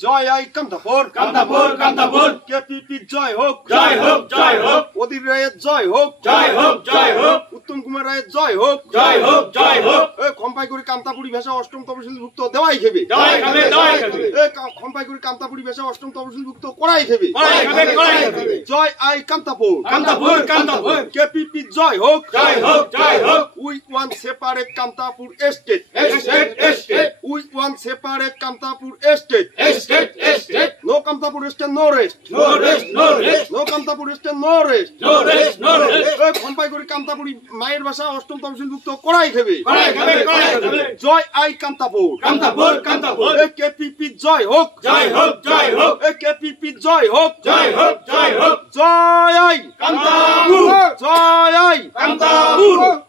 জয় আই কামতাপুর কামতাপুর কামতাপুর কেপিপি জয় হোক জয় হোক জয় হোক অধীর রায়ের জয় হোক জয় হোক জয় হোক উত্তম কুমার রায়ের জয় হোক জয় হোক জয় হোক খম্পাইগুড়ি কামতাপুরি ভাষা অষ্টম তপশিলভুক্ত দেওয়াই খেবে জয় খাবে জয় খাবে খম্পাইগুড়ি কামতাপুরি ভাষা অষ্টম তপশিলভুক্ত করাই খেবে কড়াই খাবে কড়াই খাবে জয় আই কামতাপুর কামতাপুর কামতাপুর কেপিপি জয় হোক জয় হোক জয় হোক we want separate Kamtapur state state state we want separate Kamtapur state state state no Kamtapur state no rest no rest no rest no Kamtapur state no rest no rest no rest খম্পাইগুড়ি কামতাপুরি মায়ের ভাষা অষ্টম তপশিলভুক্ত করাই খেবে কড়াই খাবে কড়াই খাবে জয় আই কামতাপুর কামতাপুর কামতাপুর কেপিপি জয় হোক জয় হোক জয় হোক কেপিপি জয় হোক জয় হোক জয় হোক জয় আই কামতাপুর জয় আই কামতাপুর